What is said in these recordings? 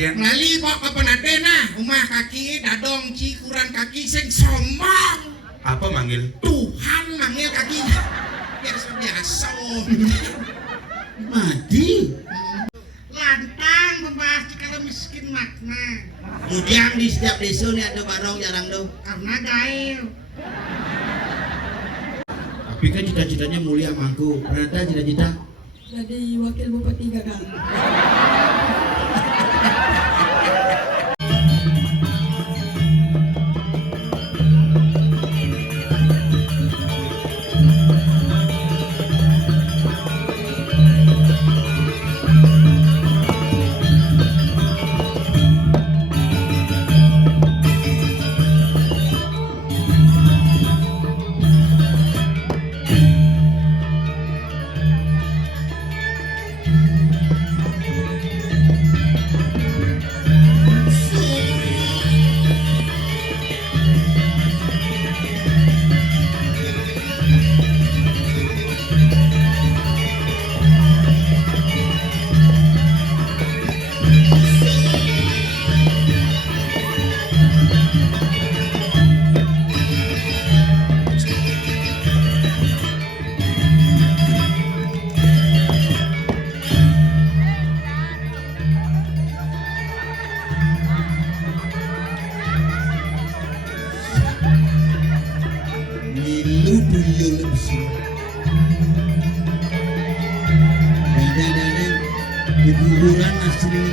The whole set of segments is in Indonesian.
Lali kok kepenadena umah kaki dadong cikuran kaki sing sombong. Apa manggil? Tuhan manggil kakinya. Biasa. Mati. Lantang membahas kalau miskin makna. Kemudian di setiap desa nih ada barong jarang do. Karena gail. Tapi kan cita-citanya mulia mangku. Ternyata cita-cita jadi wakil bupati gagal. kuburan asli.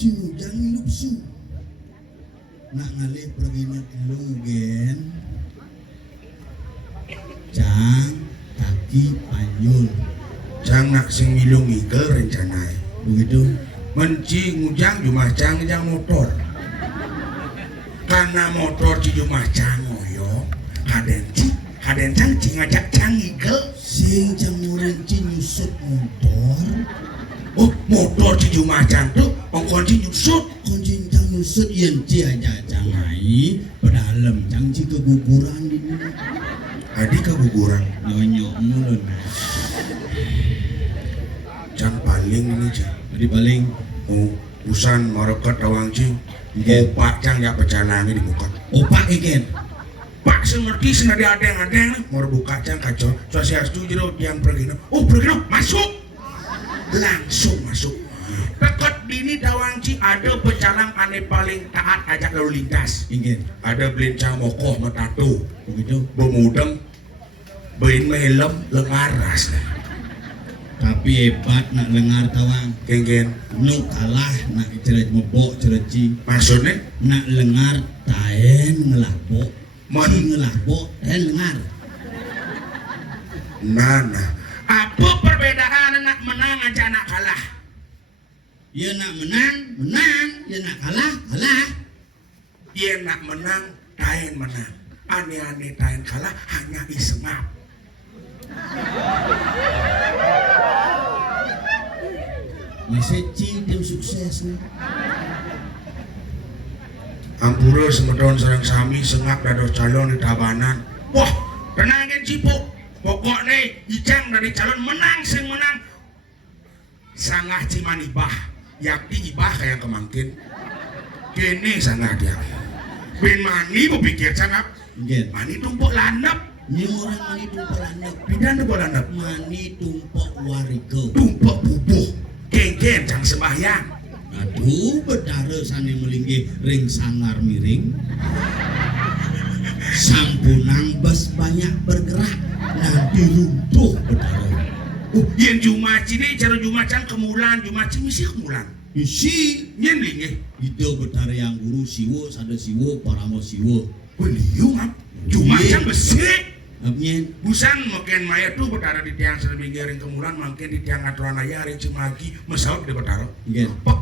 Judang lupsu nak ngalih perginet lugen jang kaki panyul Jang nak sing milung igel rencanai begitu menci ngujang jumah jang motor karena motor ci jumah jang ngoyo kaden cang ci ngajak jang igel sing jang murenci nyusut motor. oh motor ci jumah jang tuh ongkon ci nyusut Konjing jang nyusut yen ci aja jangai pedalem jang ci keguguran di dunia adi keguguran nyonyok mulun jang paling ini ci di paling oh usan mareket tawang ci Nggih. pak jang ya pecalangi di muka opak iken pak semerti sena di adeng mau buka jang kacau sosiastu jero yang pergi masuk langsung masuk dekat dini dawangci ada pecalang ane paling taat ajak lalu lintas iken ada belincang mokoh metatu begitu bemudeng bein melem lengaras tapi hebat nak lengar tawang geng nu kalah nak ceret mebok cereci maksudnya nak lengar taen ngelabok Mon. si ngelabok taen lengar nana apa perbedaan nak menang aja nak kalah ya nak menang ya nak kalah dia nak menang taen menang aneh-aneh taen kalah hanya isengap masih ci tim sukses nih Ampura semedon sareng sami sengap dados calon di tabanan. Wah, tenangin cipuk. Pokoknya ijang dari calon menang sing menang. Sangah ciman ibah, yakti ibah kayak kemangkin. Kene sangah dia. Ben mani berpikir sangap. iken Mani tumpuk landap. nyemuran mani tumpok landep Pidan tumpuk landap. mani tumpok warigo Tumpuk bubuh. Geng-geng jang sembahyang. aduh bedare sane melinggi ring sangar miring sampunang bus banyak bergerak nanti runtuh bedare Yen jumaci ni cara jumacang kemulan, jumaci misi kemulan. isi Yen linge. ide bedare yang guru siwo sada siwo paramo siwo Beliung ap. Jumacang besi. Abnyen. Busan mungkin maya tuh betara di tiang serbi gering kemulan mungkin di tiang aturan aya hari Cimagi mesaut di betara. Nggih. Pok.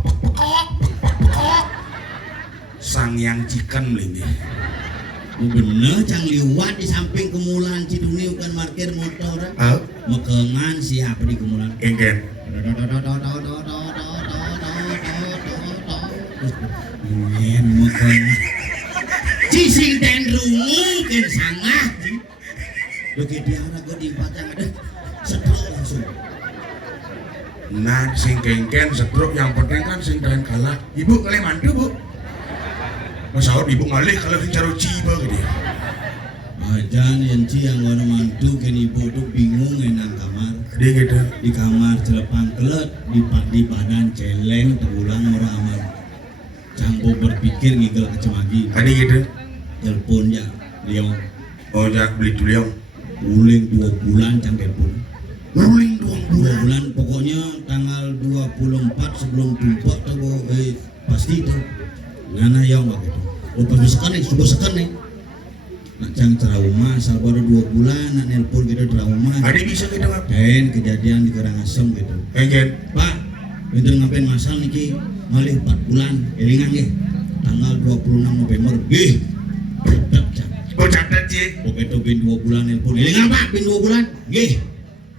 Sang yang chicken lini. Bener cang liwat di samping kemulan Ciduni bukan parkir motor. Mekengan siapa di kemulan? Enggen. Nyen mekengan. Cising dan rungu kan sangah. Logi diara gue di patang ada setruk langsung. Nah, sing kengken setruk yang penting kan sing dan kalah. Ibu kalian mantu bu. Masaud ibu ngalih kalau bicara ciba gitu. Ajan yang yang warna mantu kan ibu tuh bingung enang kamar. Dia gitu. Di kamar celepang kelet di badan celeng terulang meramal. Canggo berpikir ngigel kecemagi. Tadi gitu. Telepon ya, Liong. Oh ya beli dulu yang. Uling 2 bulan cang telepon. Ruling 2 2 bulan pokoknya tanggal 24 sebelum tumpah tuh pasti itu. Ngana yang waktu itu. Oh pas sekan nih, subuh sekan nih. Nak cang trauma, asal baru 2 bulan nak nelpon gitu trauma. Ada bisa kita nggak? Dan kejadian di Karangasem gitu. Enggen. Pak, itu ngapain masal niki malih 4 bulan, elingan ya. Tanggal 26 November, tetap cang. Oh catat sih. Pokoknya itu bin 2 bulan nelpon, elingan Pak, bin 2 bulan,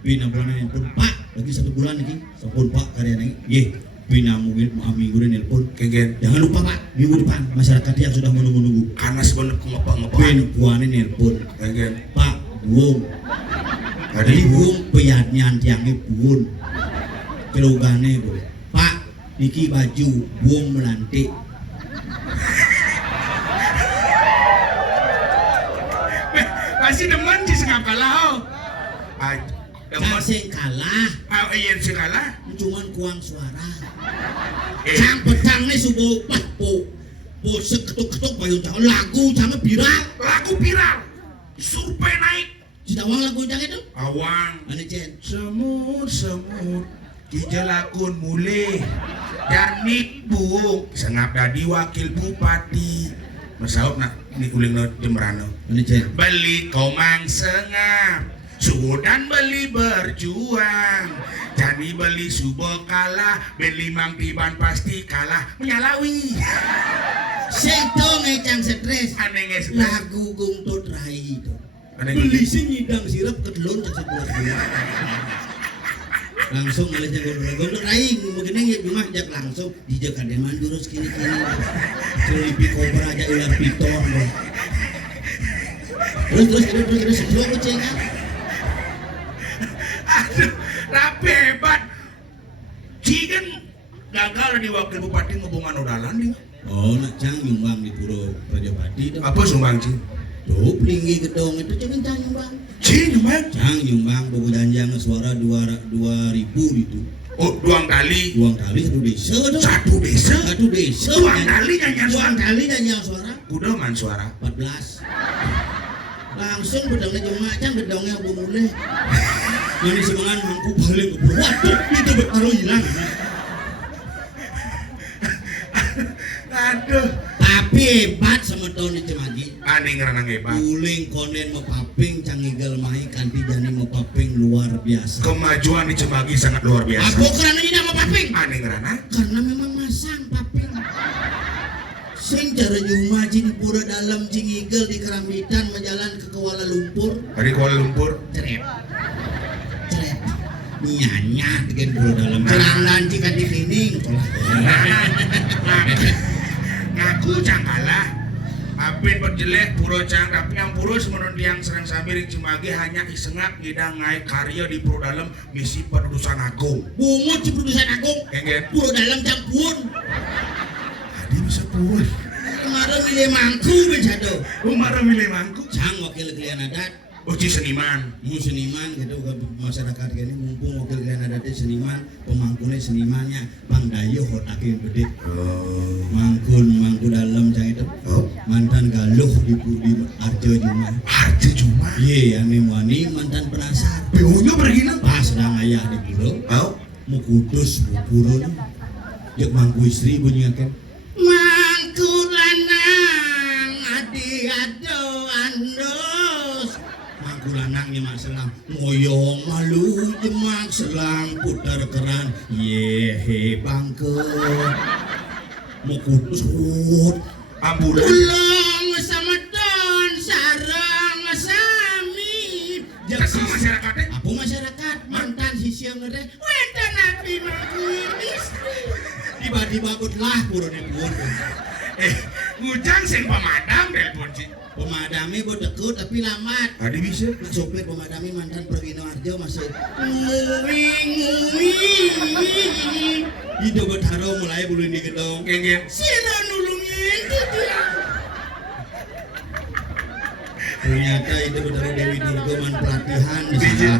bin 6 bulan nelpon, Pak, lagi 1 bulan niki, sepun Pak karya niki, bin minggu nelpon. Enggen. Jangan lupa Pak, minggu depan masyarakat yang sudah menunggu-nunggu. Karena sebenarnya ngapa. Bin puane nelpon, Enggen. Pak, buung. Ada Jadi ibu. buung peyatnya tiangnya buun. Kelugane bu. Pak, niki baju buung melantik. Pasti demen sih sengap kalah. Demen. Kasih kalah, Iya sih kalah. cuman kuang suara. Eh. Sang petang nih subuh pah po seketuk-ketuk payung cang lagu sama viral. Lagu viral. Survei naik. Sidawang lagu cang itu. Awang. Ane Cen. Semut dijelakun mulai dan nibu sengap dadi wakil bupati masauk nak ni uling no Jembrano Ane Cen. beli komang sengap sudan beli berjuang jadi beli subuh kalah beli mang tiban pasti kalah menyalawi Seto ngecang stres. aneh nges Lagu gungtut rai itu. aneh Beli sih nyidang sirap kedelon cak sebulan langsung alih jago gondok aing mungkin ya bimah jak langsung dijak kademan durus kini celipi kobra aja ular piton terus dua kucing aduh rapi hebat cigen gagal di wakil bupati ngubungan udalan nih oh nak cang nyumbang di Puro Rajapati itu apa sumbang cing tuh pelinggi gedong itu jangan cang nyumbang nyumbang cang nyumbang buku janjang suara 2.000 itu oh duang kali satu desa duang kali nyanyian suara kudoman suara 14 langsung bedangnya jemaah cang gedongnya aku mulai ini semangat mampu balik ke Puro waduh itu kalau hilang aduh tapi hebat sama tahun di Cemagi aneh ngeranang hebat uling konen mepaping cangigel mai kanti jani mepaping luar biasa kemajuan di Cemagi sangat luar biasa apa karena ini mepaping aneh ngeranang karena memang masang paping sing cara jumaji di Pura Dalam Cingigel di Kerambitan menjalan ke Kuala Lumpur dari Kuala Lumpur cerep nyanya dengan Pura Dalam jalan jika di Nining ngaku cangkalah apin berjelek puro cang tapi yang puro semenun yang serang sambil Cimagi hanya isengak ngidang ngai karya di Puro Dalam misi perusahaan agung bungut si perusahaan agung enggen Pura Dalam campur adi bisa pun kemarin milih mangku bencado umar milih mangku cang wakil kalian adat uji seniman seniman gitu ke masyarakat ini mumpung wakil kalian adatnya seniman pemangkunya senimannya pangdayo hotakin gede mangku dalam cang itu mantan galuh di Arjo Juma iya yang wani mantan penasar bingung pergi nang pas sedang ayah di Puro mau kudus Puro jek mangku istri bunyikan mangku lanang adi ado andos mangku ngoyong malu jemak selang putar keran yehe bangke mukut usut ambulan ulang sama don sarang sami kasih masyarakatnya apa masyarakat mantan sisi yang ngere wedan api makuin istri tiba-tiba lah purun pun ngujang sing pemadam telepon sih pemadami buat deket tapi lambat ada bisa nak sopir pemadami mantan Perwino Arjo masih ngui hidup bertaro mulai bulu ini gedong geng sira nulungin ternyata itu bertaro Dewi Nurgoman pelatihan di sana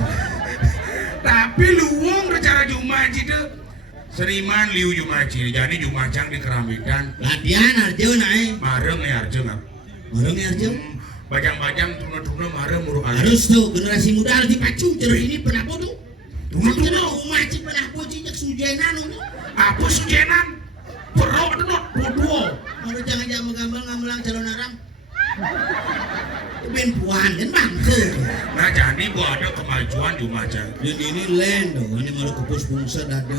tapi luwung recara Jumaji tuh Seniman liu Jumaji jadi Jumajang di Keramitan latihan Arjo naik mareng ya Arjo nggak orang Arjo bajang-bajang tuna-tuna mareng muruk harus tuh generasi muda harus dipacu jeruk ini pernah bodoh tuna-tuna umaci pernah bodoh jak sujenan apa sujenan perok tenot bodoh kalau jangan gambar ngamelang calon arang ben puan kan bangke nah jadi gua ada kemajuan Jumajang jadi ini land dong ini malu kepus bungsa dado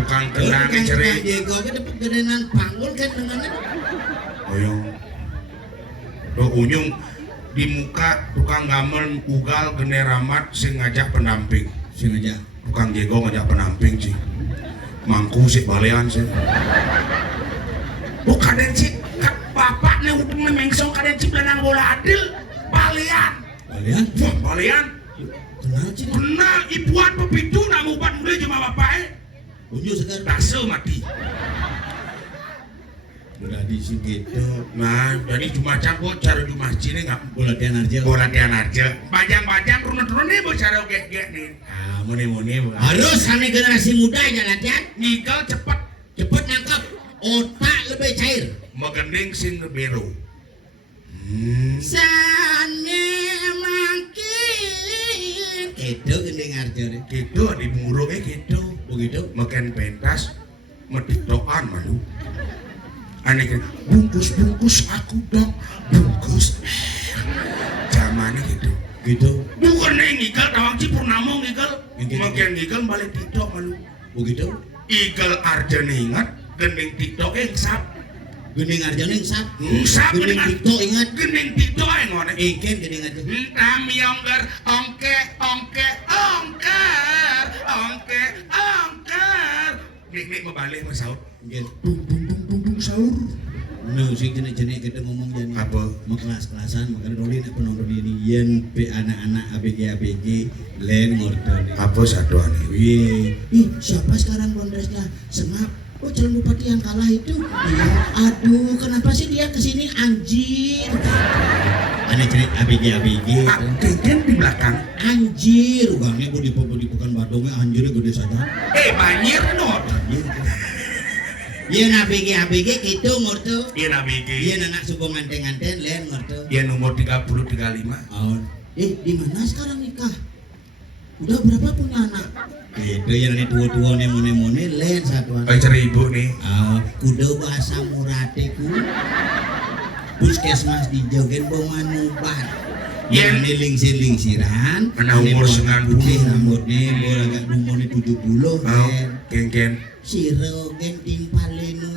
tukang tenang cerai Diego ke dapat gedenan panggul kan dengannya oyong do unyung di muka tukang gamel ugal gene ramat sing ngajak pendamping sing aja tukang Diego ngajak pendamping sih mangku sih balean sih kaden sih bapak nih hukum mengsong kaden sih belanang bola adil balean kalian wah balean kenal sih kenal ibuan pepitu nak ngubat mulai cuma bapaknya unyu segar rasa mati udah di situ nah jadi Jumajang kok cara Jumaji ini nggak bola tian aja bajang-bajang runut-runut nih mau cara gek-gek nih mone harus ane generasi muda aja latihan nikel cepet nangkap otak lebih cair megending sing ngebero sane makin itu gending Arjo deh gitu di murungnya gitu begitu makan pentas meditoan malu aneh kan bungkus aku dong bungkus zamannya gitu bukan nih ngigal tawang Cipurnamo ngigal makin ngigal balik titok malu begitu igal Arjo ingat gending titok sap gending Arjo sap gending TikTok ingat gending titok yang mana ikan gending Arjo entah mionggar ongker nik membalik mas Saud dung sahur sing jenis kita ngomong jadi apa mau kelas-kelasan makanya doli nak penonton ini yen pe anak-anak ABG lain ngorton apa satu aneh ih siapa sekarang kongresnya sengap oh calon bupati yang kalah itu iya aduh kenapa sih dia kesini anjir aneh cerita ABG keken di belakang anjir ugangnya bukan badongnya anjirnya gede saja banjir not iya ABG gitu ngorto iya ABG iya anak subuh nganten-nganten lain ngorto iya nomor 30-35 oh di mana sekarang nikah udah berapa punya anak itu yang ini tua-tua nemone lain satu anak cari ibu nih kuda bahasa murateku puskesmas di Jogen Bomanubat yang ini lingsir-lingsiran anak umur 90 putih rambutnya bola agak umurnya 70 gen sirogen timpalenu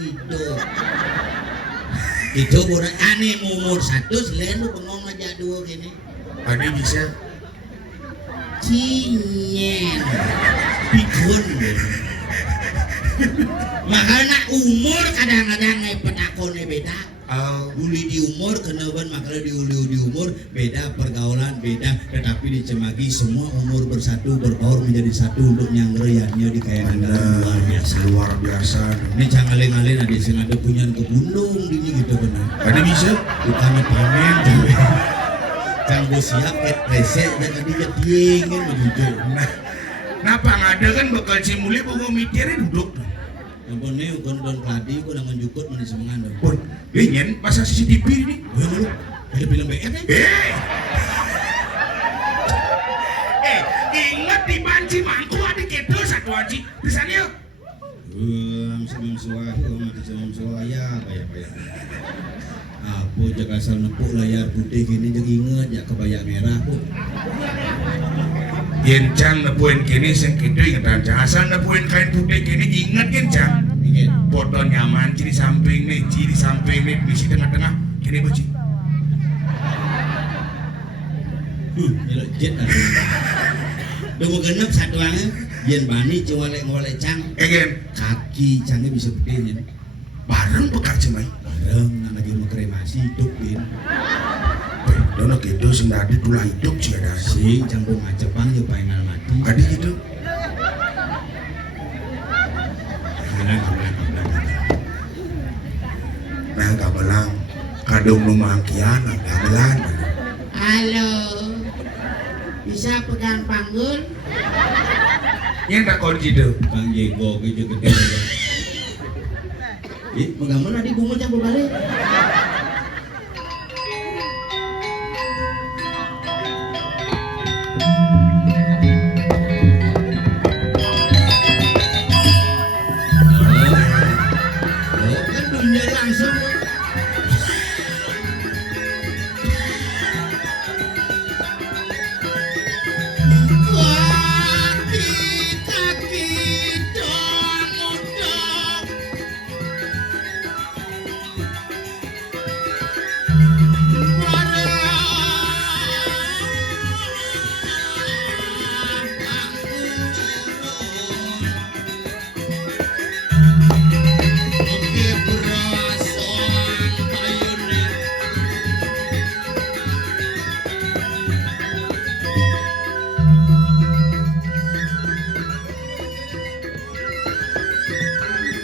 itu bola aneh umur 1 selain lu bengong aja dua gini ada bisa cinyen pikun makanya umur kadang-kadang petakonnya beda uli di umur kenaban makanya di umur beda pergaulan beda tetapi di Cemagi semua umur bersatu berbaur menjadi satu untuk nyangreyannya di kayangan luar biasa ini cangaleng-aleng ada yang ada punya kebundung ini gitu benar ada bisa bukannya panen Kanggo siap resek jangan dia dingin begitu. Nah, ada kan bakal simuli bungo mikirnya duduk. Ampun nih ukon keladi udah menjukut manis semangan dong. Pun, ingin pasang CCTV ini. Oh lu, ada film BF ya? Ingat di banci mangku ada kedua satu anji. Di sana yuk. Semam suah, ya, bayar. Apa jak asal nepuk layar putih gini jak inget ya kebaya merah po. Yen cang nepuin kini sing kitu ingetan cang asal nepuin kain putih kini inget yen cang Inget. foto nyaman di samping nih di samping nih di tengah-tengah kini beci Nyelok jet aku. Tunggu genep satu angin. Yen bani ngolek cang. egen Kaki cangnya bisa gede nya. bareng bekal cemai Bareng nak lagi mau kremasi hidup bin. dono gitu sing tadi tulah hidup sih ada Si campur ngacepang yo paengan mati. adi gitu nah gabelang kadung rumah kian gabelan Halo, bisa pegang panggul? yen tak kunci tuh Kang Jego ke gede. Ih, megang di bunga campur balik. Kan dunia langsung. Kaki dong dong. Oke berason ayune.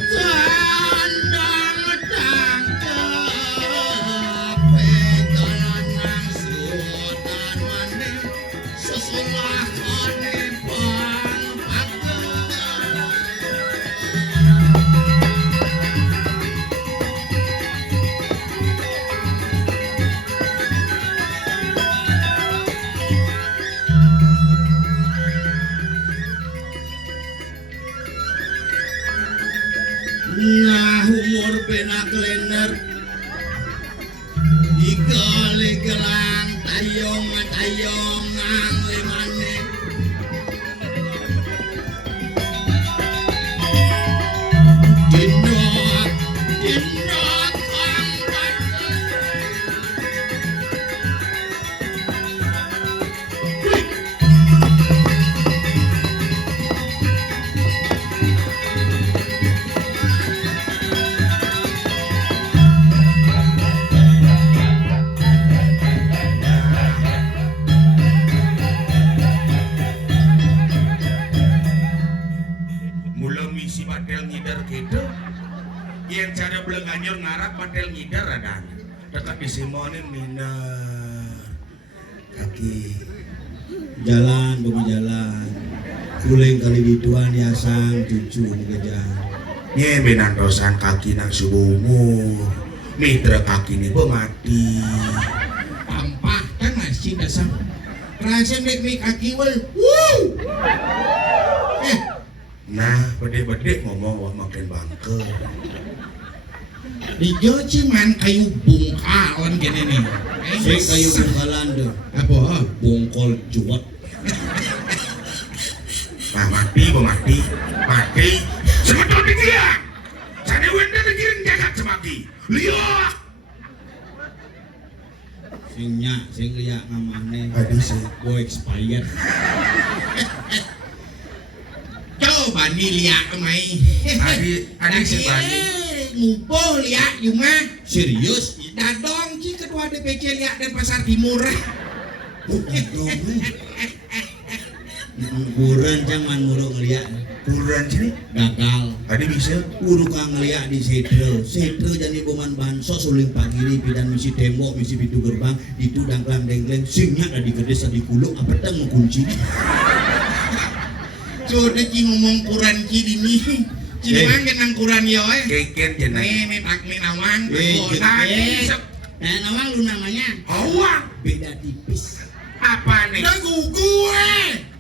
Sandang tangkep pegangan sudan maning sesulah kanipang pager. Nah umur pena klener Ikale gelang tayong ang lemane Dindok ang mula misi patel ngidar gitu yang cara belenganyur ngarap patel ngidar ada dekat di simonin minar kaki Jalan, bawa jalan. Kuling kali dituan yasang cucu kejar. nye benantosan kaki nang subuhmu mitra kaki ini mati Tampah kan masih dasar. Rasa mek kaki wal. Wuh. nah bede-bede ngomong wah makin bangke Di Jawa cuman kayu bungkalan gini nih. Si kayu bungkalan deh. Apa? Bongkol juwet. nah mati sebetulnya di dia sana wenda dikirim jagat semaki lihat Sing liak ngamane. aduh sih Go expired. Coba dilihat mai. adik si Bani Ngumpul lihat cuma Serius? dadong ci kedua DPC lihat dan pasar timur. Bukan dong. Buran cang man muruk ngeliat. kurang sini Gagal. adik bisa Kudu kang ngeliat di sedre jadi boman bansos uling pagiri pidan misi tembok misi pintu gerbang itu dangklang dengkleng singnya ada di gedes di kuluk apa tang mengunci. Sudah ci ngomong kuran ci dini. Ci mang kenang kuran yo keken jenang Nih tak nawang. Nah nawang lu namanya awang beda tipis. apa nih Dah gue.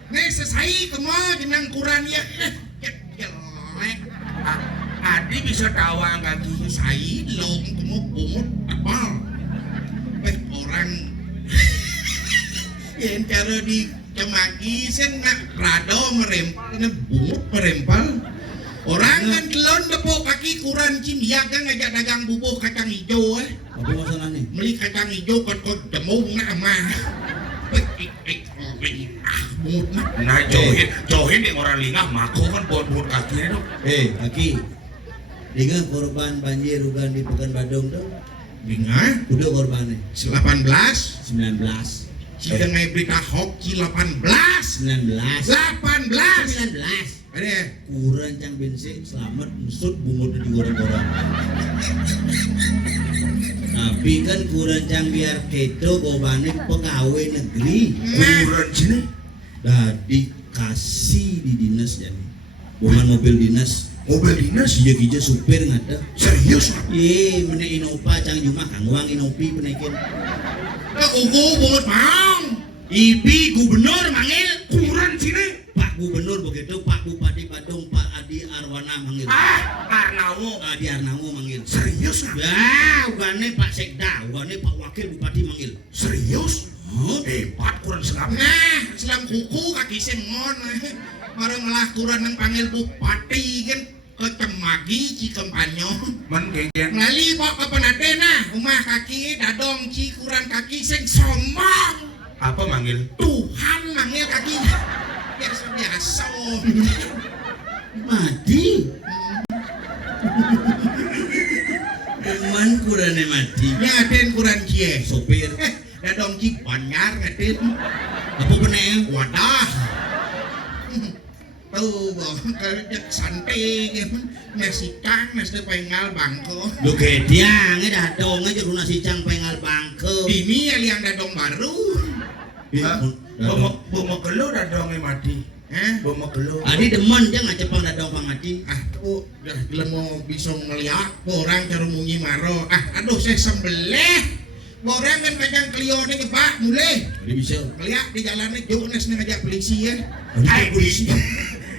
Nih sesai kemo jenang kuran ya. Jelek. Adi bisa tawang kaki Sai long kemo bungut tebal. orang yang cara di Cemagi sen nak rado merempal bungut merempal orang kan kelon depok kaki kurang cimia kan ngajak dagang bubuk kacang hijau Apa masalahnya? beli kacang hijau kot demung nak mah bungut mah Nah johin di orang lingah mako kan buat kaki itu. Kaki. Dengar korban banjir ugan di Pekanbaru tuh. dengar Udah korbannya 18 19. si dengar berita hoax 18 ada Kurang cang bensin selamat musut bungut di goreng-goreng. Tapi kan kurang cang biar keto gobane pegawai negeri. Kurang sini. Jadi kasih di dinas jadi. Bukan mobil dinas. Mobil dinas. Iya supir ngada. Serius? Ye, mene Innova cang cuma kangwang Innopi penaikin. ugu bungut mau Ibi gubernur manggil. Kurang sini. Pak Gubernur begitu, Pak Bupati Badung, Pak Adi Arwana manggil. Arnawo. Adi Arnawo manggil. Serius? Ya, ugane Pak Sekda, ugane Pak Wakil Bupati manggil. Serius? Oh, Hebat kurang selama. nah selang kuku kaki sengon orang lah kurang nang panggil bupati kan ke Cemagi Cikampanyo Man geng-geng. ngali kok ke penatena rumah kaki dadong kurang kaki sing sombong Apa manggil? Tuhan manggil kaki biasa mati. Teman kurane mati. nyaden kurang cie Sopir. dadong Cipanyar ngatin Apa bener? wadah tuh kerja santai gitu nasi kang nasi pengal bangko Lu ketiang dah dong aja lu nasi cang pengal bangke. ini yang dadong baru Bomo gelo dadonge mati. Bomo gelo. Adi demen jangan cepang dadong pangati. tuh dah gelem mau bisa ngeliat orang cara mungi maro aduh saya sembelih orang kan kajang klione ke pak mulai Adi bisa. ngeliat di jalannya jones nih ngajak polisi ya Adi polisi.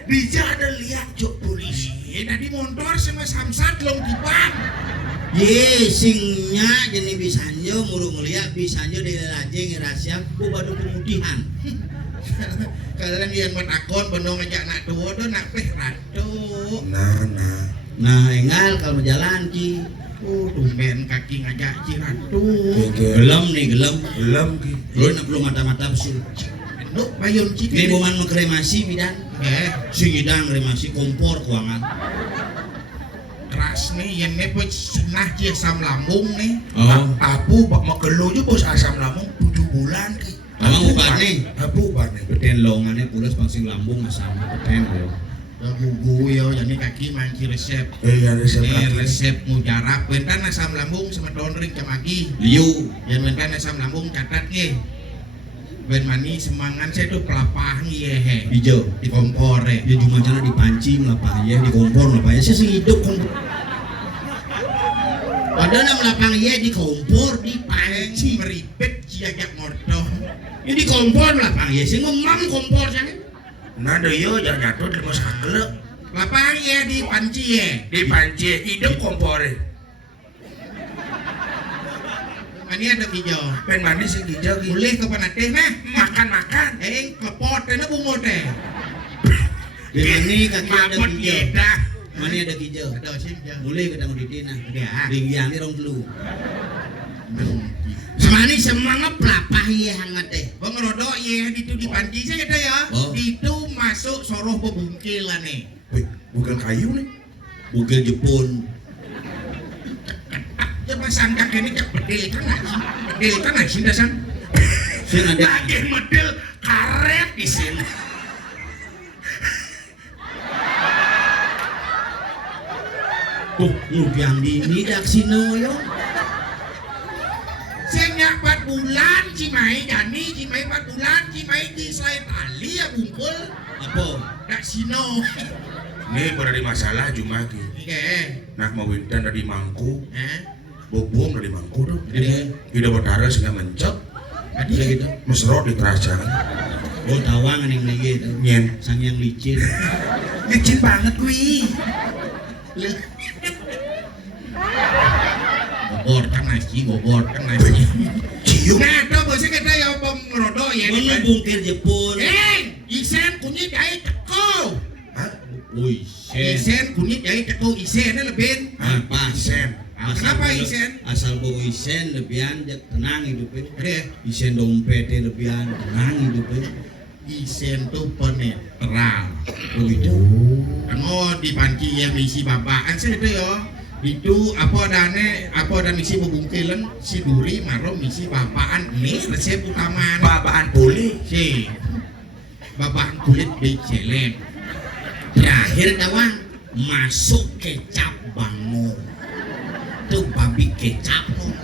Bija ada lihat jok polisi. tadi motor sama samsat long kipan Ye, singnya jadi bisanyo mulu ngeliat bisanyo dari lajeng rahasia ku badu kemudian. kalian yang metakon bener ngajak nak tua tuh nak peh ratu Nah, engal kalau jalan ki. tumben kaki ngajak ci ratu Gelem nih, gelem. Gelem ki. Lu nak perlu mata-mata besul. Nuk payung ci Ini boman mengkremasi bidan. Sing idang kremasi kompor keuangan. keras nih yang nih senah ci asam lambung nih Apu bak magelo jo bos asam lambung 7 bulan ki. Emang bukannya? Apu bane. Beten longannya pulas pangsing lambung asam beten lo. gugu yo jadi kaki manci resep Ya resep resep mujarab bentan asam lambung sama daun ring Cemagi Liu. yang bentan asam lambung catat nih ben mani semangan saya tuh pelapah nih Hijau. di kompor Dia cuma cara dipancing lapang ya, di kompor lapang ya. Saya hidup kompor. Padahal nama lapang ya di kompor dipancing. meripet ciajak morto Ya di kompor lapang ya, saya ngomong kompor saya. Nado yo jangan jatuh di mas kagel. lapang ya di panci ya Di panci hidup kompore. mani ada hijau Ben mandi sing hijau ki. boleh ke penateh nah Makan. klepot na bungut Di mana kaki ada Mabot hijau. yedah. Mana ada hijau. ada sih Mulai ketemu di dina. Ya. Ringgiang ni rong telu. Semani semangat pelapah ya hangat teh. Bang Rodo ya itu di panci saya ada ya Oh. itu masuk soroh bebungkilan nih Wih, bukan kayu nih. Bukil Jepun. coba sangka ini cek bedil kan sih dasan Saya ada. Lagi model karet di sini. Tuh, ngupiang dini dak sino yo. saya 4 bulan Cimai Jani Cimai 4 bulan Cimai di slide tali ya bungkul Apa? dak sino Nih pada di masalah cuma ki. Nak mau windan dari mangku, bobong dari mangku tuh. Jadi Hidup berdarah sehingga mencok. tadi gitu. Mesro di kerajaan. Oh, tawang yang lagi itu. Nyen. Sang yang licin. Licin banget wih. Oh, Bogor kan nasi Bogor kan nasi. Cium. Nah, tuh bos kita yang pengerodo ya. Mana bungkir Jepun. Isen kunyit jahit teko. Hah? Wih, Isen kunyit jahit teko isen lebih. apa Isen. Kenapa isen? Asal bawa isen lebihan tenang hidupnya. Ada Isen dompetnya lebihan tenang hidupnya. isen tuh penetral. Begitu. Oh di panci ya misi babaan sih itu yo. Itu apa dan misi bubungkilan si duri maro misi babaan nih resep utama. Babaan pulih. Si babaan kulit becelen. Terakhir kawan masuk kecap bango. Tuh babi kecap no.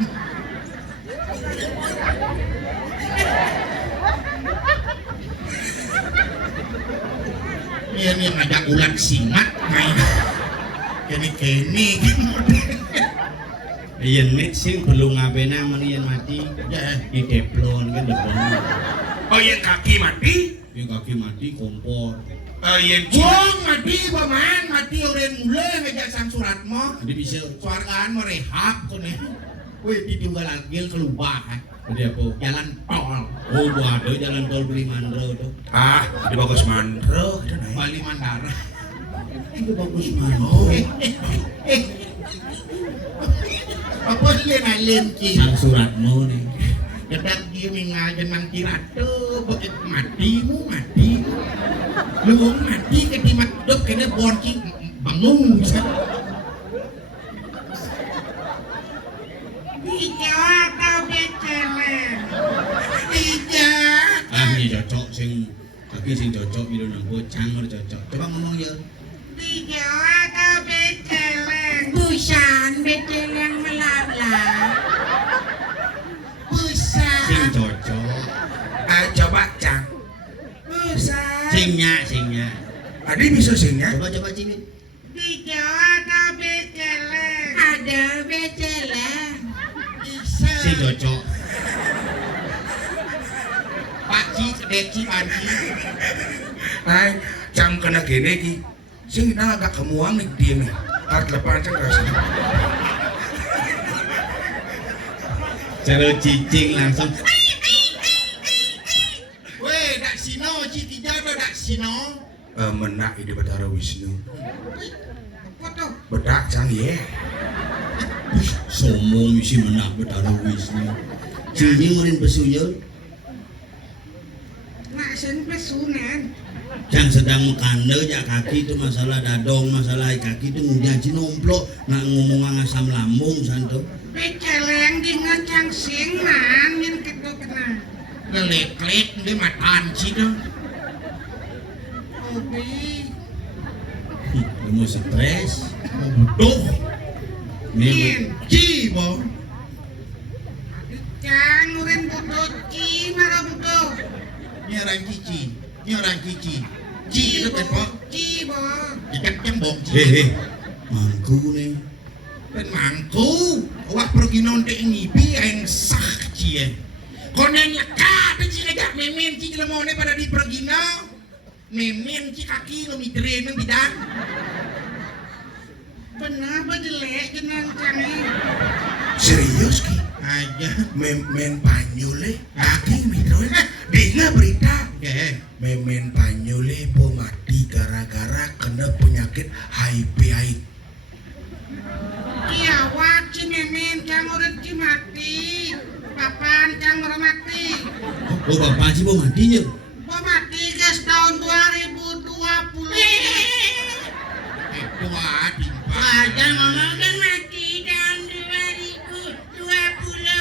Ini ada ulat singat main. Kene. Yen nek sing belum ngabena menian mati. Ya, Di deplon kan deplon. Oh yang kaki mati. Yang kaki mati kompor. Yang wong mati paman, mati orang mulai ngajak sang suratmo. Jadi bisa. Suargaan merehab kene. Wih, ditinggal lagi kelubah. Jadi apa? Jalan tol. Oh, ada jalan tol Beli Mandro tuh. di bagus mandro. Bali Mandara. Itu bagus Mandro. Apa sih nalin ki? Sang Suratmo nih. Kedak dia mengajen nang tirate, begitu matimu. Lu mati ke di madop kena borci bangun bisa. Tidak tahu becelen. Tidak. Ini cocok sing kaki sing cocok minum nembut cangor cocok. Coba ngomong ya. Tidak tahu becelen. Busan becelen melala. Sing Busan. cocok. Coba cang. Busan. Singnya. Tadi bisa singnya. Coba cimit. Tidak ada becelen. Ada becelen. Sing cocok. Pakcik, deci, panci. Ay, cang kena gini ki. Sing kita agak kemuang nih dia nih. Kart lepas cang rasanya. Cara cicing langsung. Weh, dak sino, citi jago dak sino. Menak ide Batara Wisnu. Apa tuh? Bedak cang ye. Somong isi menak Betara Wisnu. Sini ngurin pesunya. Nak sen pesunan. Yang sedang mekanda jak kaki itu masalah dadong, masalah kaki itu ngujaji nomplok, nak ngomong asam lambung santo. Beceleng di ngacang sing man, yang kita kena. Ngelek-lek, dia matan sih dong. Obi. Kamu stres. Duh. Nih, Cibo. Kan uren butuh ci marah butuh. Nyerang cici. Ci itu tepo. Cibo. Ikan bong ci. mangku nih. Ben mangku. Awak pergi nonton ngipi yang sah ci. Koneng lekat ci ngajak memen ci lemone pada di pergi no. Memen ci kaki lo mitre nang bidang. Kenapa jelek jenang canggih? Serius ki? Aja. Memen panyule. Kaki mitro. Dengar berita. Memen panyule po mati gara-gara kena penyakit HIV/AIDS. Kiawat si memen cang urut ci mati. Papan cang urut mati. Oh bapak sih mau matinya. Mau mati guys tahun 2020. Itu adi. Jangan ngomong kan mati tahun 2020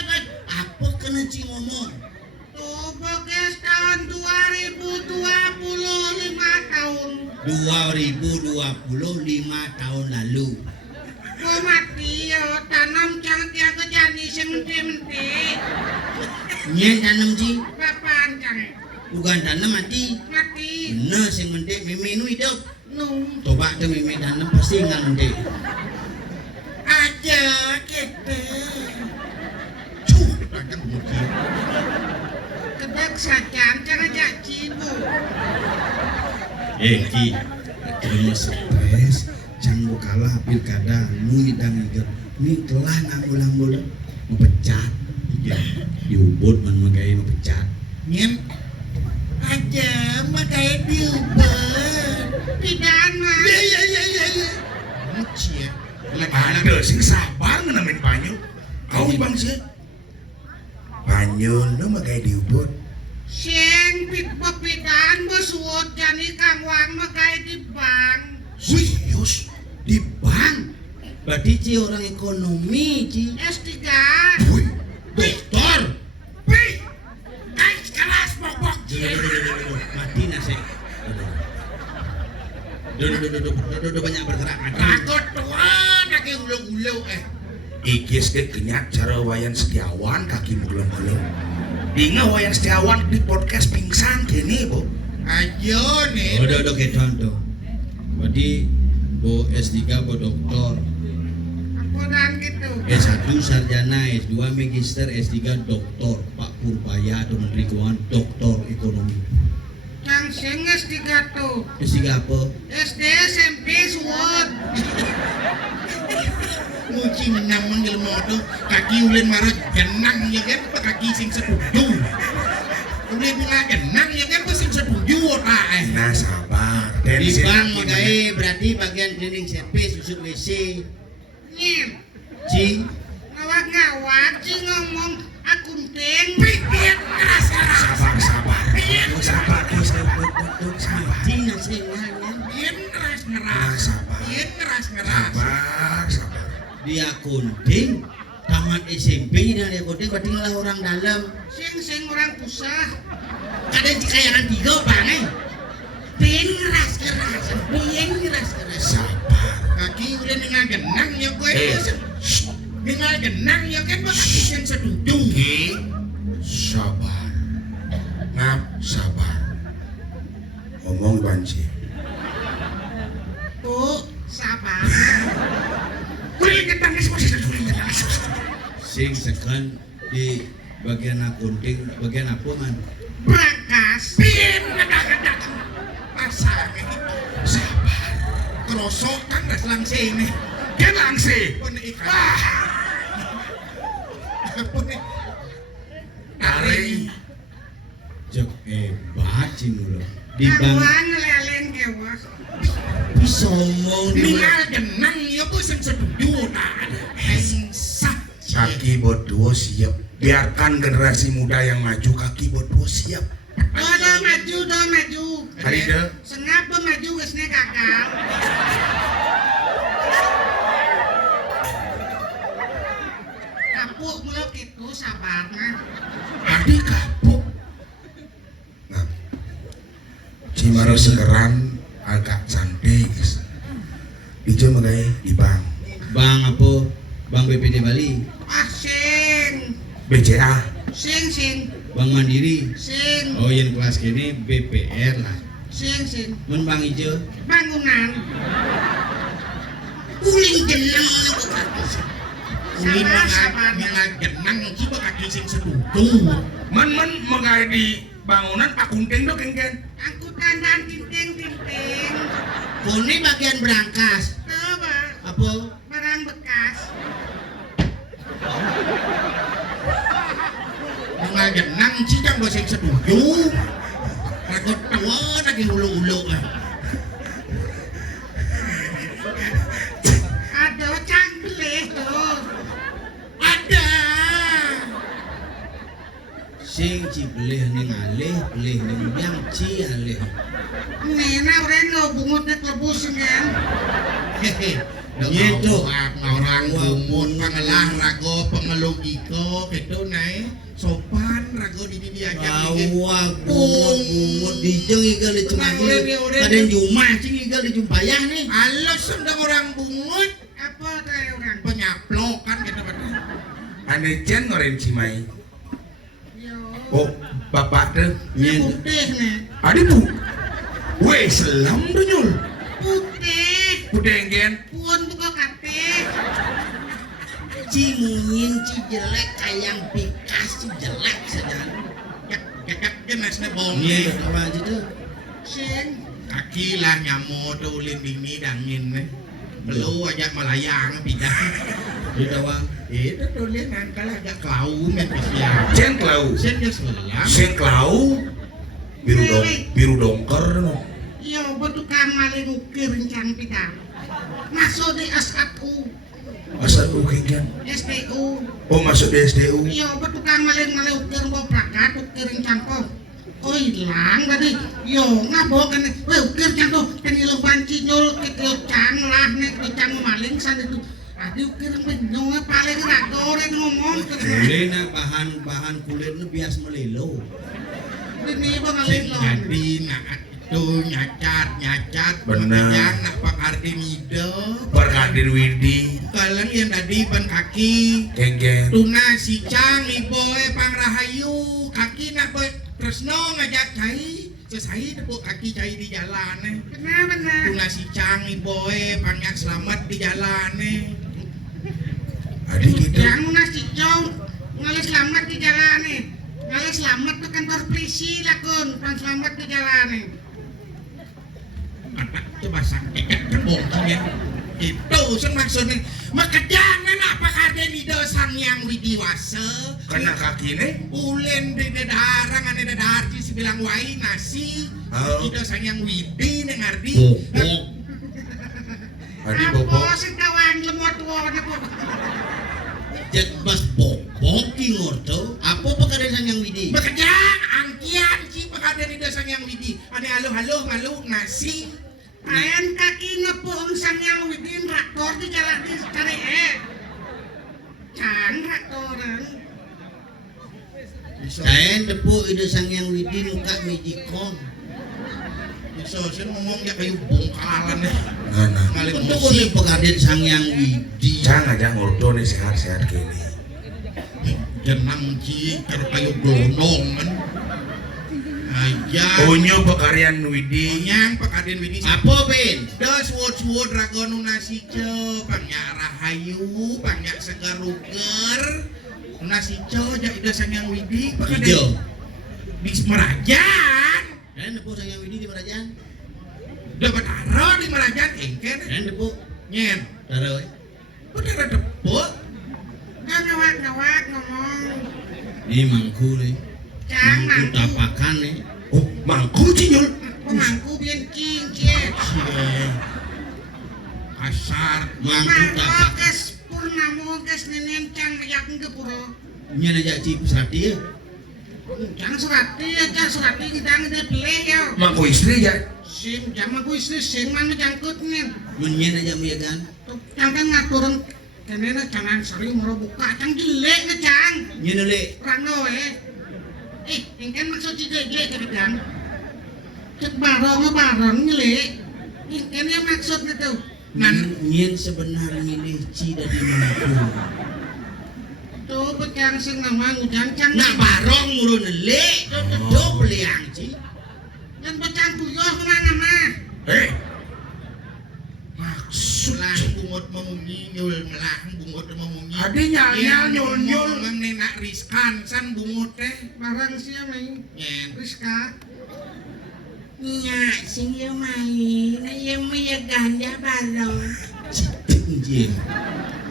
kan. Apa kena ci ngomong? Tuh guys tahun 2020 5 tahun. 2020 5 tahun lalu. Mau mati yo tanam cang tiang kejani semente-mente. Nyen tanam ci, Papan cang bukan tanam mati. mati. Bener sing mentik miminu hidup. Nung Coba tuh mimi tanam pasti nggak mentik. aja kita. Cuh, akan mungkin. Kedak sajan cara jaci bu. Ki, terus stres, jangan kalah pilkada, nu idang iger, Ini telah nangul-nangul mau pecat. Diubut man magai mau pecat. Nyen aja makai diubah pidana. Iya. Muci ya. Ada sing sabar ngenamin Panyul. Kau bang sih. Panyul no magai diubut. Sing pidaan basuot jani kang wang makai di bank. Serius? Di bank. Berarti Ci orang ekonomi Ci. S3. Wih, Doktor. Wih. Kain kelas bobok. Mati nasi. Duduk banyak bergerak. Takut tuan lagi ulo-ulo Ikis ke kenyak cara wayan Setiawan kaki muglong-muglong. Dinga wayan Setiawan di podcast pingsan kini bu. Ayo nih. Udah kayak contoh. Berarti bo S3 bo doktor. Apaan gitu? S1 sarjana, S2 magister, S3 doktor. Pak Purbaya atau Menteri Keuangan doktor ekonomi. Kang sing S3 tuh. S3 apa? SD SMP suwot. Nguci menang manggil modo kaki ulin marot genang ya kan kaki sing setuju. Ulin bilang genang ya kan sing setuju ta. Nah sabar. Di bank magai berarti bagian cleaning service, usut WC. Nyen. Ci, Ngawak-ngawak sih ngomong akunting. Pikir keras-keras. Sabar. Ci nasi nanya. Yen keras-keras. Nah, sabar. Yen keras-keras. Sabar. Di akunting, tamat SMP dan di akunting berarti ngalah orang dalam. Sing orang pusah. Ada cikayangan 3 bang Yen keras-keras. Yen keras-keras. Sabar. Kaki udah dengan genang ya gue. Shh. Dengan genang ya kan kaki sing setuju. Sabar. Ngap sabar. Ngomong banci. Oh, sabar. Kulit ketangis masih ketangis. Sing sekan di bagian akunting, bagian apa man? Brankas. Pin kadang-kadang. Pasangnya gitu. Sabar. Kerosok kan gak langsing nih. Dia langsing. Pun ikan. Pun Taring. Cek baci mulu. Di bank Kawan leleng kewas. bisa ngomong di Minal genang ya gue sing setuju tak ada. Sing sah. Kaki bodoh siap. Biarkan generasi muda yang maju. Kaki bodoh siap. Do maju. Harida. Sengapa maju gesne kakak. Kapuk mulu gitu sabarnya. Adik kapuk. Nah, Cimaro segeran agak cantik. Ijo magai di bank. bank apa? Bank BPD Bali, Sing. BCA. Sing. Bank Mandiri. Sing. Oh yang kelas kini BPR lah. Sing. Men bank hijau. Bangunan. Uling genang aku kaki. Sabar. Minal genang coba kaki sing setuju. Man magai di bangunan akunting do kengken. Angkutan dan tinting. Kuni bagian berangkas. Coba. Apa? Barang bekas. Minal genang sih kan gue sing setuju. Takut tua lagi ulu-ulu. Ada cangkleh tuh. Ada. Sing ci belih ning alih, belih ning yang ci alih. Nena Reno bungutnya kelebus kan. Gitu. Orang bumut pengelah rago pengelogiko gitu naik sopan rago di diajak. Bawa bungut dijeng igal dicemagi. Kadang Jumat cing igal dijumpayah nih. Halo sedang orang bungut apa kayak orang penyaplok kan gitu kan. Ane jen ngoren Cimai. Yo. Oh, bapak deh. Nyen Putih nih. Adik bu. Weh, selam tuh nyul. Putih. Pudenggen. Pun tuh kok kate. ci mungin ci jelek kayak pikas ci jelek saja. Kakak jenisnya bohong. Iya, apa aja tuh? Sing kaki lah nyamuk tuh ulin dini dangin nih. Belum ajak melayang pindah. Di Tawang. Itu tuh dia ngangkal agak klau ya. Sen klau. Sen dia sebelah. Sen klau. Biru dongker. Iya, betul tukang maling ukir rencang pindah. Masuk di SAU, Asal ukingkan. STU. Oh masuk di SDU. Iya, betul tukang maling ukir bawa prakat ukir rencang kok. Oh hilang tadi. Yo ngabok kan. Weh ukir cangko kan ilang banci nyul kita cang lah nek cang maling san itu. Adi ukir benyong paling ragoren ngomong. Boleh nak bahan kulit nu bias melelo. Ini bang Sen alih jadi nak itu nyacat. Benar. Yang nak pakardi nido. Perkadir Widi. Kalian yang tadi ban kaki. Geng-geng. Tuna si Cang iboe pangrahayu kaki nak boy Tresno ngajak cai selesai tepuk kaki cai di jalan benar. Tuna si Cang iboe panyak selamat di jalan Adik gitu. Yang nasi jauh ngalih selamat di jalan nih. Ngalih selamat tuh kantor polisi lah kun, pan selamat di jalan nih. kata coba sampai kebong ya itu maksudnya maka jangan apa ada di dosang yang widiwasa Kena kaki nih. ulen di dadarang ane dadar di sebilang wai nasi Oh. di dosang yang widi nengardi Bobok. Adik bobok. Apa sih kawan lemot warna kok? Cek bas bobok ki ngorto. Apa pekerjaan yang widi? Bekerjaan angkian si pekada di dosang yang widi ane halo malu nasi Ayan kaki ngepung sang yang widin raktor di jalan di cari Can raktoran. Kain depu ide sang yang widi nuka mijikon. bisa sih ngomong ya kayu bongkalan ya Nah. ngalih Untuk musik ini pekerjaan sang yang widi. Jangan aja ngurdo nih sehat-sehat gini. jenang ci karo kayu glonong kan aja Unyu pekaryan Widi. nyang pekadin widi Apa Ben? dos wud ragon nasi ce pangnya rahayu pangnya segaruger nasi ce jadi dasang yang widi Ijo. pekadin di Merajan Dan depu sang yang widi di Merajan. dapat aro di Merajan engken Dan depu nyen taruh. udah tepuk Gak ngawak ngomong. Ini mangku nih. Can Mangku mangku. tapakan nih. Oh, mangku cinyul. Pemangku bian king cie. kasar Mangku Mangku tapakan. kes purnamo kes nenen can yak ke puro. Nyen aja cip serati ya. Can surati kita ngede play ya. Mangku istri ya. Sim jam aku istri sim mana jangkut nih. Nyen aja miagan. Can kan ngaturun kenena jangan sering moro buka can jelek na can. Nyen le. Rano engkan maksud si gege kan. Cek barong nyelek. Engkan yang maksudnya tuh. Nyen sebenarnya milih ci dari mangku. Tuh bekang sing nama ngujang can. Nak barong murun le. Do beliang ci. Dan becang buyoh kemana-mana. Maksud. lah bungut memunyi nyul lah bungut memunyi Adinya nyul. nenak riskan san bungut teh Barang siya may nyen Rizka. Nya, sing yo main, ayo mo ya ganda barong. Citing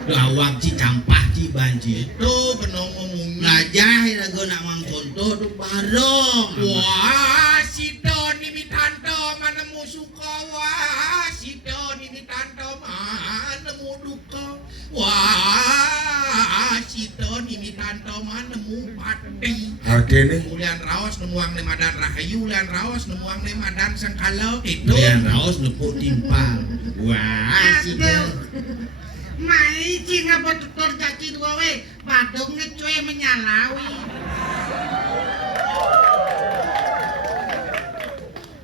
Lawak ci campah ci banci. itu benong memunyi Ngajah lagu nak mangkonto tu barong. wah si Doni Mitanto mana musuka wah si Doni Mitanto mana muduka wah si Doni Mitanto mana mu pati Harga nih. Ulian raos nemuang ne madan rahayu ulian raos nemuang ne madan sengkalo itu Lian raos nepuk timpang. Wah, si Aduh. Mai cina betul caci dua we. Badung ngecuy menyalawi.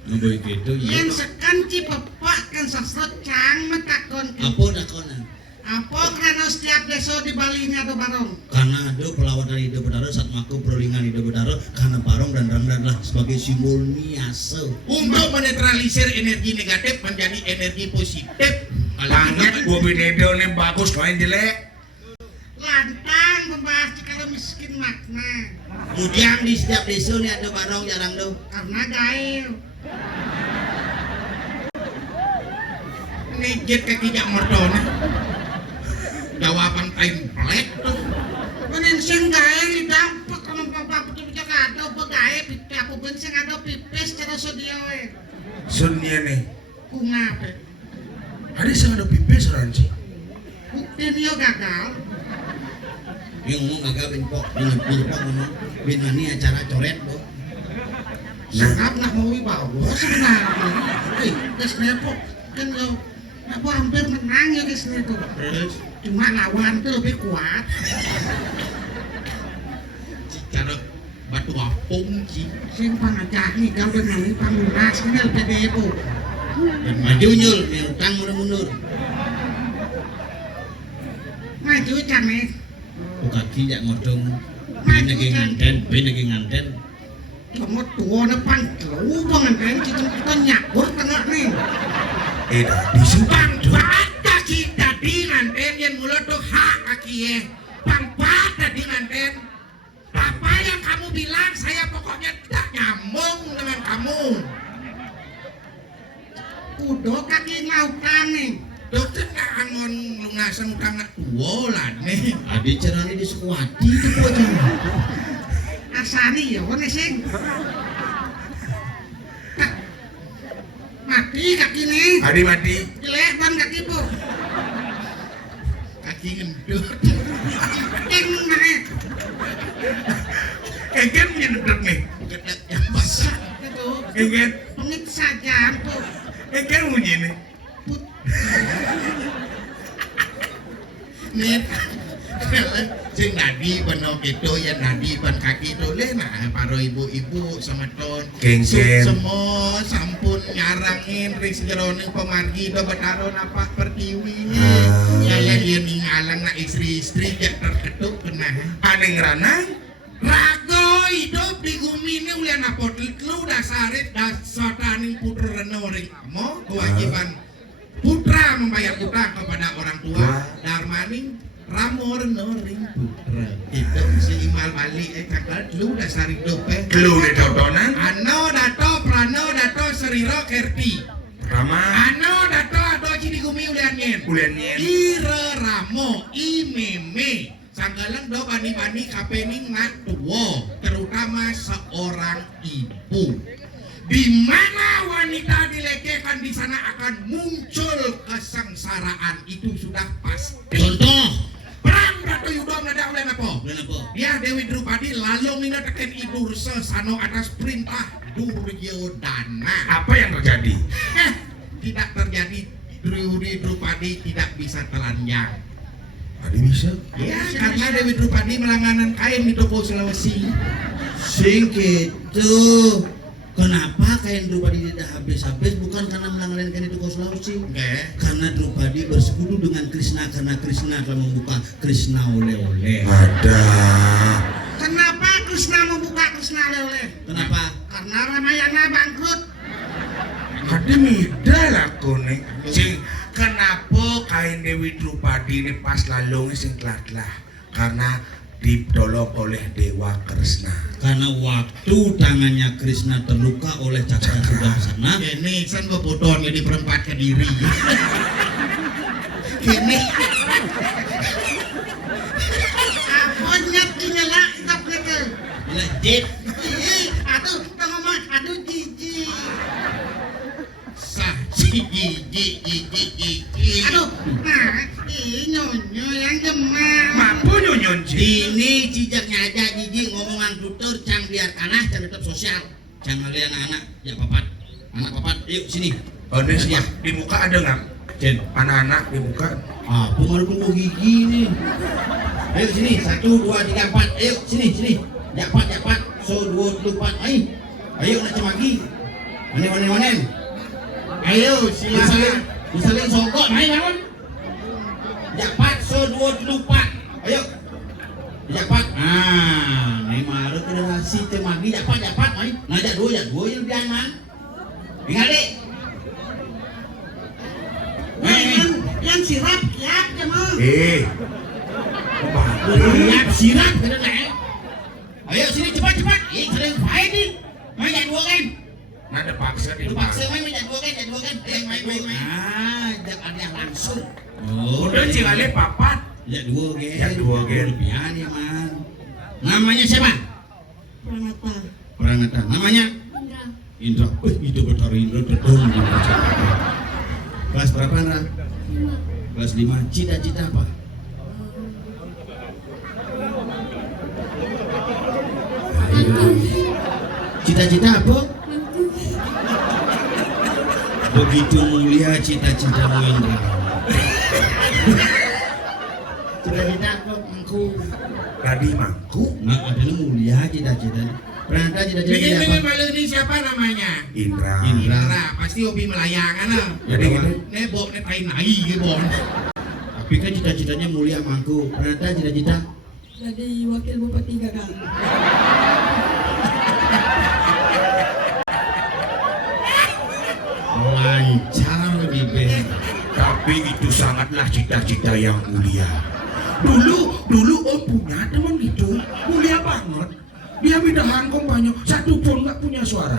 Ngeboy gitu ya. Yang sekan ci pepak kan sasot cang metakon. Apa dakonan? Apa karena setiap desa di Bali ini ada barong. Karena ada pelawatan ide bedaro saat maku perolingan ide bedaro karena barong dan rangdan lah sebagai simbol niase. untuk menetralisir energi negatif menjadi energi positif. Banget Bobi Dedo nih bagus lain jelek. Lantang membahas kalau miskin makna. Mujang di setiap desa nih ada barong jarang do. Karena gail. Nejet kaki jak mertona. Jawaban template tuh. Menen sing gawe didampak kalau bapak betul-betul ada pegawe pipi aku ben sing ada pipis cara sedia we. Sunnya nih. Bunga pe. Ada sing ada pipis ranci. Bukti dia gagal. Dia ngomong gagal benpok, benpok ngomong ben mani acara coret bu. Sangat nak mau wibawa sebenarnya. Guys nepok kan lo aku hampir menang ya guys itu. Cuma lawan tuh lebih kuat. Cara batu apung sih. Sing pangajak nih kau dengan ini pangunas ini LPD bu. Dan maju nyul, yang utang mundur. Maju cane. Kaki jak ngodong. Ben lagi nganten. Kamu tua depan jauh banget kan kita nyabur tengah nih. Disimpan Ada kita di nganten yang mulut tuh hak kaki ya. Pangpat tadi nganten. Apa yang kamu bilang saya pokoknya tidak nyambung dengan kamu. Udah kaki lautan nih. Dokter nggak angon lungasan utang nak tua lah nih. Adi cerani di sekuati itu aja. Asani ya wane sing. Mati kaki nih. Adi mati. Jelek ban kaki bu. Kaki gendut. Ceng naik. Kengken punya nedek nih. Gedek yang basah. Itu. Kengken. Pengit saja bu. Kengken punya nih. Nih. Sing nadi penuh gitu ya nadi pen kaki dole nah para ibu-ibu sama ton Kengken. semua sampun nyarangin ris jeroning pemargi do betaron apa pertiwinya ya ningalang na istri-istri jak terketuk kena Aneng ranang. rago hidup di gumi ini ulian apotel lu dasarit dasotaning putra renoring amo kewajiban putra membayar utang kepada orang tua darmaning ramor noring putra itu si imal balik kakak lu dasari dope Lu di tontonan. ano dato prano dato seriro kerti Rama. ano dato ado cidi gumi ulianyen Kuliannya. ire ramo imeme sanggalang do bani-bani kapening nak tuwo terutama seorang ibu di mana wanita dilecehkan di sana akan muncul kesengsaraan itu sudah pasti. Contoh. Perang Ratu Yudom nada oleh apa? Kenapa? Dia Dewi Drupadi lalu mina teken Idur Sesano atas perintah Duryodana. Apa yang terjadi? Tidak terjadi. Dewi Drupadi tidak bisa telanjang. Adi bisa. Ya, karena Dewi Drupadi melanganan kain di toko Sulawesi. Sing gitu. Kenapa kain Drupadi tidak habis-habis? Bukan karena melanggarkan itu ke Sulawesi. Oke. Karena Drupadi bersekutu dengan Krishna karena Krishna telah membuka Krishna oleh-oleh. Ada. Kenapa Krishna membuka Krishna oleh? Kenapa? Karena Ramayana bangkrut. Adi mida laku nih. Sing kenapa kain Dewi Drupadi ini pas lalung sing telah karena ditolong oleh Dewa Krishna. Karena waktu tangannya Krishna terluka oleh cakra Sudarsana. Ini san gue bodoh jadi perempat ke diri. Ini Apa nyat kinela kita gitu. Legit. Aduh, kita ngomong aduh jijik. sah gigi. Aduh, nah, nyonyo yang gemar. Mampu nyonyon sih. Ini cijaknya aja jijik ngomongan tutur cang biar tanah cang tetap sosial. Jangan lihat anak-anak ya papat. Anak papat, yuk sini. Oh, di muka ada nggak? Jen. Anak-anak di muka. Ah, pengaruh tumbuh gigi nih. Ayo sini, 1, 2, 3, 4. Ayo sini. Japat. So 2, 4. Ayo nak cemagi. Manen. Ayo silakan. Misalnya songkok, main bangun. Japat, so 2, 4. Ayo. Japat. Ah, nih maru kena nasi cemagi japat, main. Ngajak dua yang lebih aman. Ingat dek. Yang sirap, ya, mau. Lihat sirap kena naik. Ayo sini cepat. Sering main nih. Main jangan dua kan. Nada paksa di Lu paksa main jangan dua kan. Main. Ah, Oh, Udah cingale papat. ya dua gen. Ya, dua gen. Lebihan ya man. Namanya siapa? Pranata. Pranata. Namanya Indra. Indra. Itu betul Indra betul. Kelas berapa Indra? 5. Kelas 5. Cita-cita apa? Cita-cita apa? Begitu mulia cita-citamu Indra. Cita-cita apa? Mangku. Tadi mangku Nah, adalah mulia cita-cita. Pranata cita-cita Bikin apa? bikin malu ini siapa namanya? Indra. Indra. Indra, pasti hobi melayangan lah. Jadi gitu. Nebok ne tai nai gitu. Tapi kan cita-citanya mulia mangku. Pranata cita-cita? Jadi wakil bupati Gagal. Lancar Bibe. Tapi itu sangatlah cita-cita yang mulia. Dulu om punya teman gitu, mulia banget. Dia bidahan kompanya, satu pun nggak punya suara.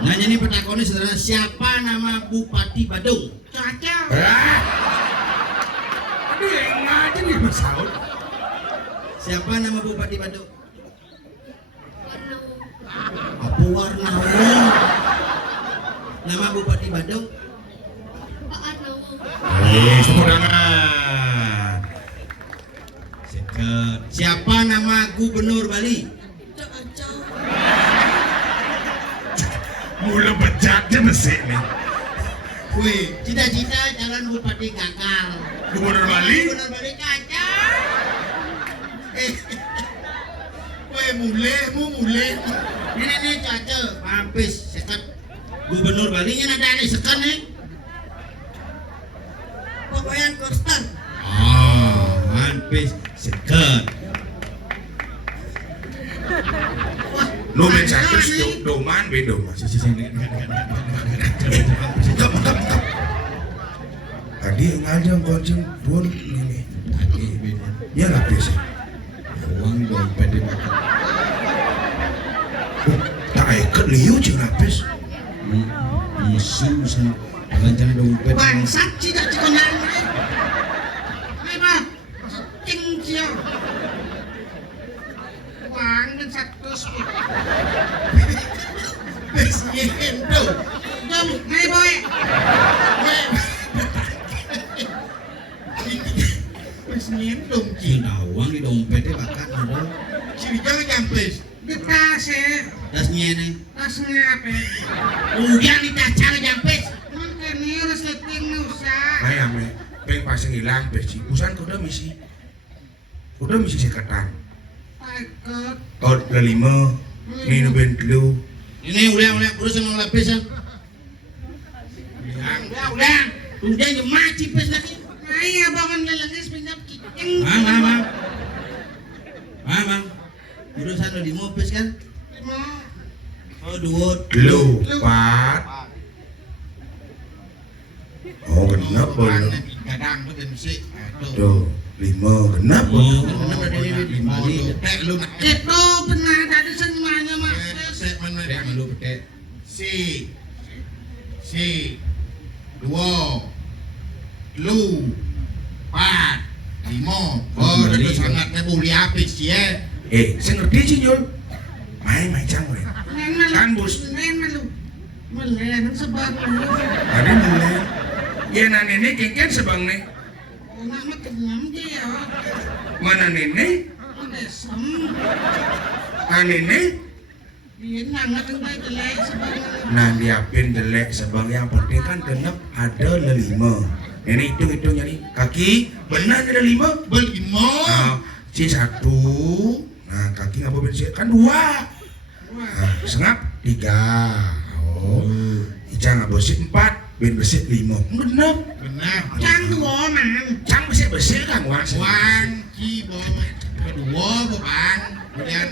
Nanya nih petakonnya sederhana, siapa nama Bupati Badung? Caca. Dia yang aja nih bersaut. Siapa nama Bupati Badung? Apa Warnawo? Nama Bupati Badung? Pak Arnawo. Tepuk tangan. Seket. Siapa nama Gubernur Bali? Cak Acau. Mula bejatnya besik nih. Wih, cita-cita calon Bupati Gagal. Gubernur Bali. Gubernur Bali kacau. Weh mulai. Ini caca, habis seket. Gubernur Bali nya ada nih seket nih. Pokoknya Kostan. Oh, habis seket. Lu mencatat doman bedo mas. Tadi ngajak kucing pun ini. Tadi beda. Ya lapis. Uang dompet di makan. Tak ikat liu cing lapis. Musuh sen. Lancar dompet. Bangsat cita cikonang. Hai Pak. Cing cio. Wang dan 100. Presiden tuh. Jom, hai boy. Presiden dong Cina uang di dompetnya makan ada. Ciri jangan jampes. Di tas ya. Tasnya nih. Tas ngape? Udah ditacar jampes. Mungkin ini harus letting usah. Nah ya me, peng pasang hilang besi. Usan kuda misi. Kuda misi sekatan. Takut. Tot lima. Ni nu ben telu. Ini udah urusan mau lapisan. Udah. Udah nyemak cipes lagi. Ay, abangan na lang guys, pinap kiting. Mang. Urusan udah di mobil kan? Oh, dua. Telu, empat. Oh, genap boleh. Kadang tuh ben sih. Tuh, lima genap. Oh, kenapa dari lima di? Lu nak Ito, pernah tadi semuanya mak. set mana Pek malu pek. si dua lu empat lima itu sangatnya mulia habis ya Saya ngerti sih Jul. Main cangwe. Nen malu. Kan, Bos. Nen malu. Melen sebab lu. Ada mulai. Ya na nenek kengken sebang nih. Nak makenyam dia. Mana nenek? Desem. Nenek? Dia nangat yang baik jelek sebab. Nah diapin jelek sebang yang penting kan genap ada lima. Nenek hitung nyari kaki benar ada lima. berlima Nah, si satu. Nah kaki nggak boleh kan dua. Nah, sengap tiga. Oh, Ica nggak bersih empat, ben bersih lima. Genap. benar Cang dua man. Cang bersih kan uang. uang cibo kedua bang kemudian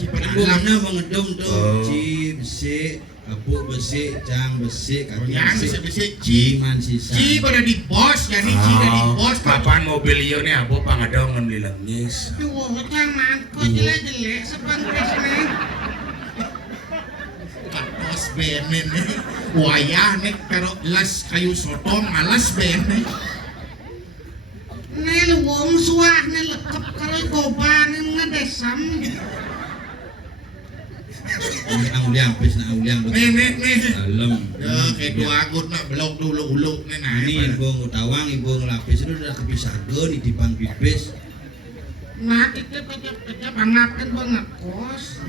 cibo Aku dalam mana mengedum tuh, Oh. ci besi, kapuk besi, cang besi, kaki yang besi, bisa ciman sisa. cibo udah di bos jadi ci udah di bos Kapan mobil iyo nih abu pangadong ngambil lengis. Dua cang man. Kok jelek sebab presiden. katos benen nih wayah nih pero las kayu sotong malas benen Nih wong suah nih lekep kalau koban ngedesam. Ini auliang pis na auliang. Nih. Dalam. Ya, kayak dua agut nak belok dulu uluk nih nah. Ini ibu ngutawang, ibu ngelapis itu udah kepisahan di dipang bibis. Nah itu kejap angatkan banget kos.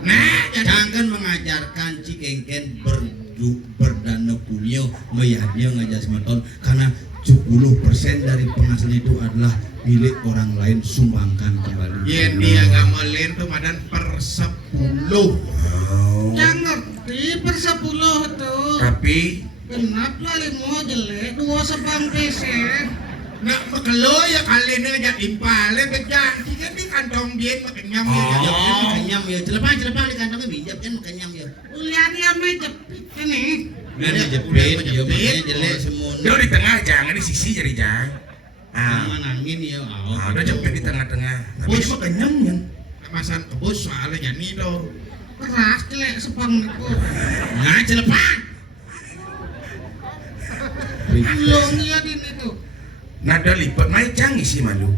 Nah, Jangan mengajarkan cikengken berdana punyo meyadia ngajar semeton karena 70% dari penghasilan itu adalah milik orang lain, sumbangkan kembali. Yen dia gamelin tuh madan per 10. Yang ngerti per 10 tuh. Tapi Genap lah 5 jelek 2 sebang peser. Nak makelo ya kalian ngajak impale bejak. Jika di kantong dia makan nyam ya. Ya, makanyam ya, celepah di kantongnya bijak kan makanyam ya. Ulian dia mah jepit ini. Udah jepit, ya makanya jelek semua. dia di tengah jangan di sisi jadi jangan. Sama nangin ya. Udah jepit di tengah-tengah. Tapi Bos. dia mah kenyam ya. Kemasan kebus soalnya jadi tuh. Keras jelek sebang itu. Nah, celepah. Belum ya di itu. Nada lipat main canggih sih malu.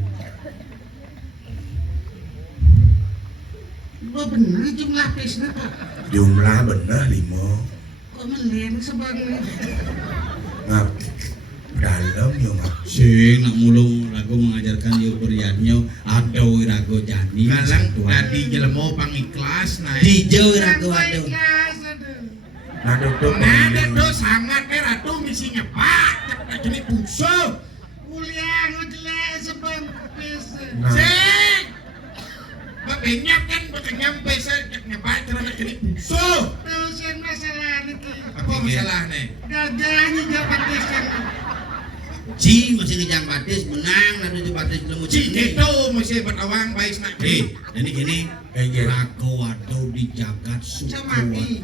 Gua bener jumlah pesnya tuh. Jumlah bener 5. Kok melen sebang ini. Ngap dalam yo ngap. Sing nak mulung rago mengajarkan yo periadnya ada rago jani. Kalang tadi jelemo pang ikhlas nah. Dijau rago ada. Nada tuh. Ada tuh sangat ratu misi nyepak. Jadi puso. Kuliah ngejelek sebang pesnya. Sing. Bapenyap kan bakal nyampe saya nyepak karena jadi puso. Terus yang masalah ini. Apa masalahnya? Gagahnya jabat desain. Ci masih ngejang batis menang lalu di batis lemu Cik itu masih bertawang baik nak. Jadi gini, rago wado di jagat Sukawati.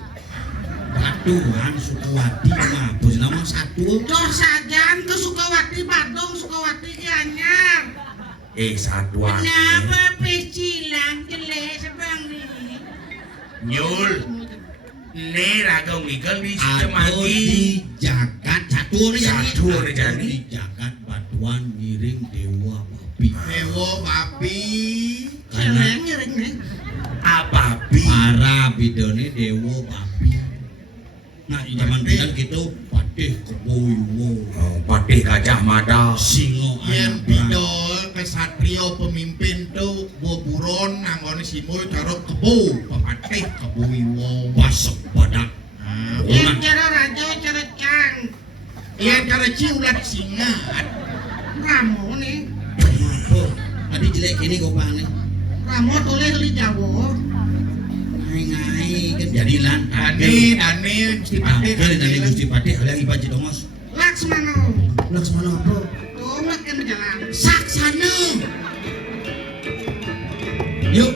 Batuan Sukawati ngapus nama satu. Cor sajan ke Sukawati Badung Sukawati Gianyar. Satu Kenapa pecilang jelek sebang ini? Nyul. Ne raga ngikal di Atau Cemati. di jagat satu nih Satu nih jadi. Di jagat batuan miring dewa babi. Dewo babi. Karena Ngiring nih. Apa para bidone dewa babi. Nah di zaman bilang gitu patih keboiwo. Patih Gajah Mada. Singo Yang anak bidol kesatrio pemimpin tuh buron nangone simul carok kebo pepatih keboiwo. basok badak. Yang cara raja cara cang. Yang cara ciulat singat. Ramo nih. Oh, tadi jelek gini kok pak nih. Ramo tulis li Jawa. Ngai kan jadilan. Dani Gusti Patih. Dari Gusti Patih ada ibaji dongos. Laksmana. Laksmana apa? Tuh makin berjalan. Saksana. Yuk,